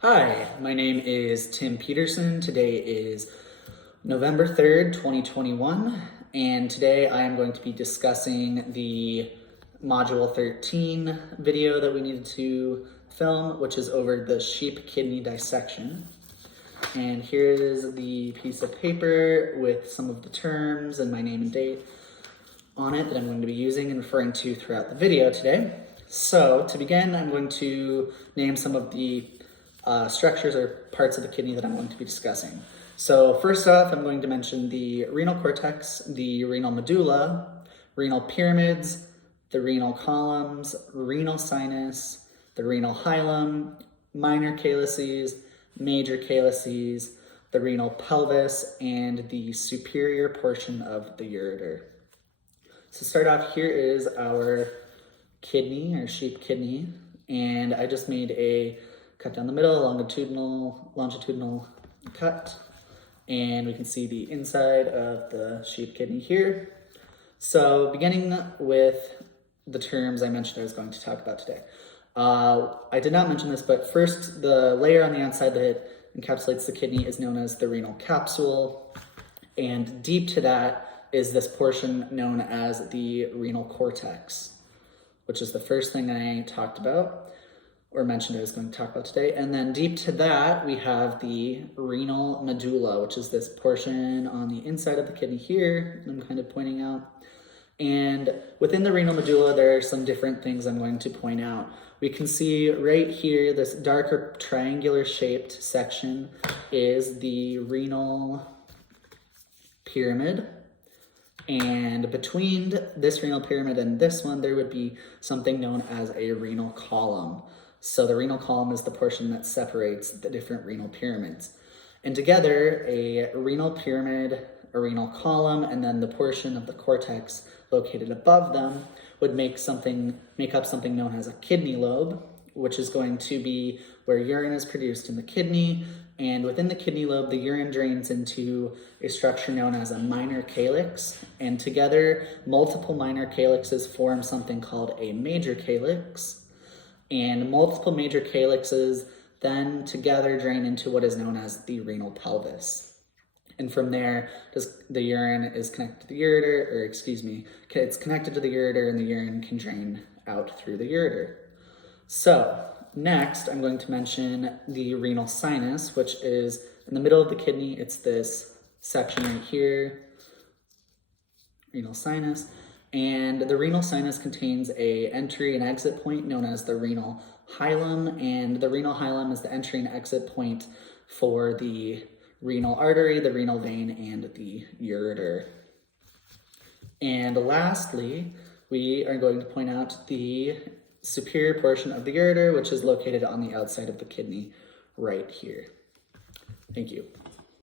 Hi, my name is Tim Peterson. Today is November 3rd, 2021, and today I am going to be discussing the Module 13 video that we needed to film, which is over the sheep kidney dissection. And here is the piece of paper with some of the terms and my name and date on it that I'm going to be using and referring to throughout the video today. So to begin, I'm going to name some of the structures or parts of the kidney that I'm going to be discussing. So first off, I'm going to mention the renal cortex, the renal medulla, renal pyramids, the renal columns, renal sinus, the renal hilum, minor calyces, major calyces, the renal pelvis, and the superior portion of the ureter. So to start off, here is our kidney, or sheep kidney, and I just made a cut down the middle, longitudinal cut, and we can see the inside of the sheep kidney here. So beginning with the terms I mentioned I was going to talk about today. I did not mention this, but first, the layer on the outside that encapsulates the kidney is known as the renal capsule, and deep to that is this portion known as the renal cortex, which is the first thing I talked about or mentioned I was going to talk about today. And then deep to that, we have the renal medulla, which is this portion on the inside of the kidney here, I'm kind of pointing out. And within the renal medulla, there are some different things I'm going to point out. We can see right here, this darker triangular shaped section is the renal pyramid. And between this renal pyramid and this one, there would be something known as a renal column. So the renal column is the portion that separates the different renal pyramids. And together, a renal pyramid, a renal column, and then the portion of the cortex located above them would make up something known as a kidney lobe, which is going to be where urine is produced in the kidney. And within the kidney lobe, the urine drains into a structure known as a minor calyx. And together, multiple minor calyxes form something called a major calyx. And multiple major calyxes then together drain into what is known as the renal pelvis. And from there, the urine is connected to the ureter, it's connected to the ureter, and the urine can drain out through the ureter. So next, I'm going to mention the renal sinus, which is in the middle of the kidney. It's this section right here, renal sinus. And the renal sinus contains a entry and exit point known as the renal hilum, and the renal hilum is the entry and exit point for the renal artery, the renal vein, and the ureter. And lastly, we are going to point out the superior portion of the ureter, which is located on the outside of the kidney right here. Thank you.